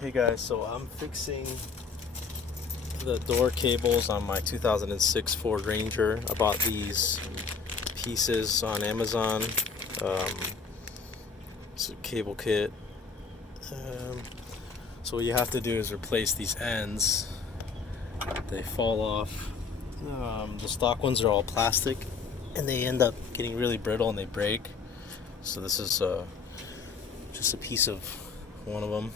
Hey guys, so I'm fixing the door cables on my 2006 Ford Ranger. I bought these pieces on Amazon. It's a cable kit. So what you have to do is replace these ends. They fall off. The stock ones are all plastic and they end up getting really brittle and they break. So this is just a piece of one of them.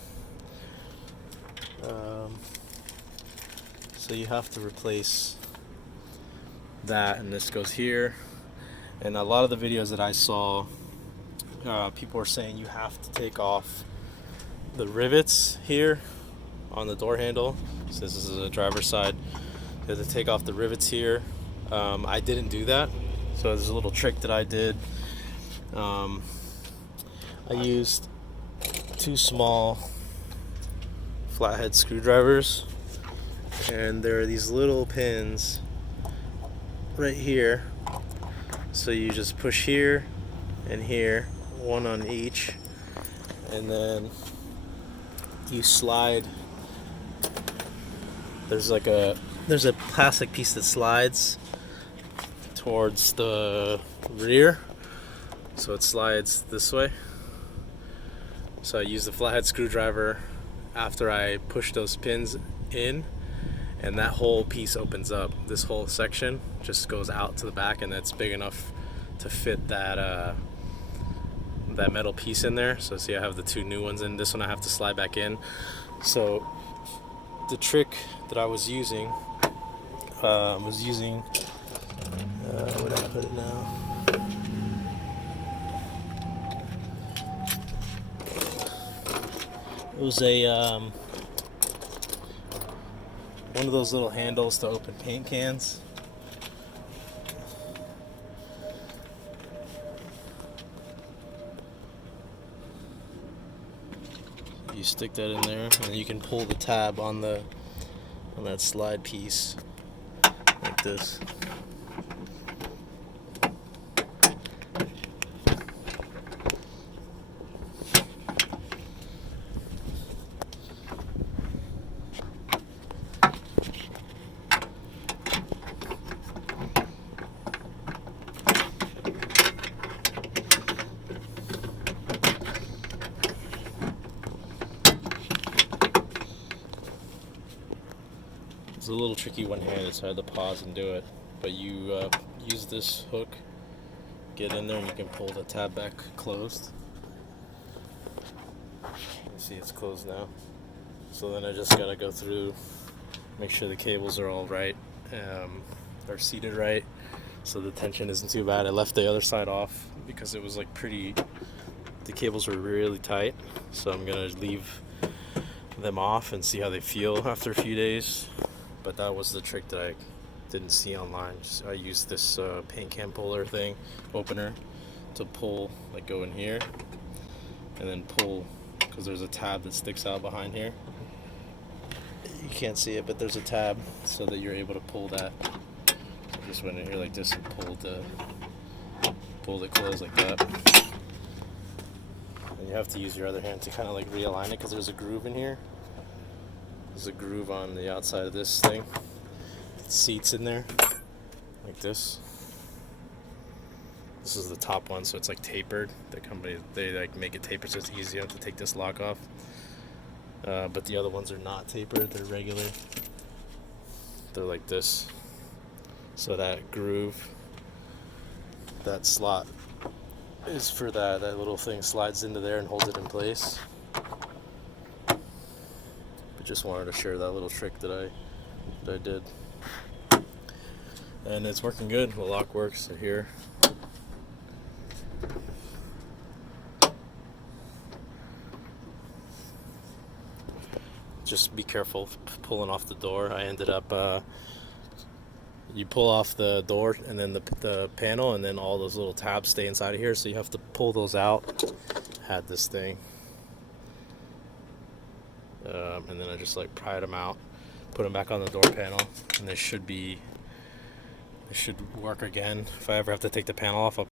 So you have to replace that, and this goes here. And a lot of the videos that I saw, people were saying you have to take off the rivets here on the door handle. So this is a driver's side. You have to take off the rivets here. I didn't do that, so there's a little trick that I did. I used two small flathead screwdrivers, and there are these little pins right here, so you just push here and here, one on each, and then you slide. There's a plastic piece that slides towards the rear, so it slides this way. So I use the flathead screwdriver after I push those pins in, and that whole piece opens up. This whole section just goes out to the back, and that's big enough to fit that that metal piece in there. So see, I have the two new ones in. This one I have to slide back in. So the trick that I was using where did I put it now? It was one of those little handles to open paint cans. You stick that in there, and then you can pull the tab on that slide piece like this. It's a little tricky one-handed, so I had to pause and do it. But you use this hook, get in there, and you can pull the tab back closed. You see it's closed now. So then I just gotta go through, make sure the cables are all right, are seated right, so the tension isn't too bad. I left the other side off because it was like the cables were really tight. So I'm gonna leave them off and see how they feel after a few days. But that was the trick that I didn't see online. I used this paint can puller thing, opener, to pull, like go in here, and then pull, because there's a tab that sticks out behind here. You can't see it, but there's a tab so that you're able to pull that. I just went in here like this and pulled it closed like that. And you have to use your other hand to kind of like realign it, because there's a groove in here. There's a groove on the outside of this thing. It seats in there like this. This is the top one, so it's like tapered. The company, they like make it tapered so it's easy to take this lock off. But the other ones are not tapered, they're regular. They're like this. So that groove, that slot is for that little thing slides into there and holds it in place. Just wanted to share that little trick that I did, and it's working good. The lock works. So here, just be careful pulling off the door. I ended up you pull off the door and then the panel, and then all those little tabs stay inside of here, so you have to pull those out. Had this thing. And then I just like pried them out, put them back on the door panel, and they should work again. If I ever have to take the panel off, I'll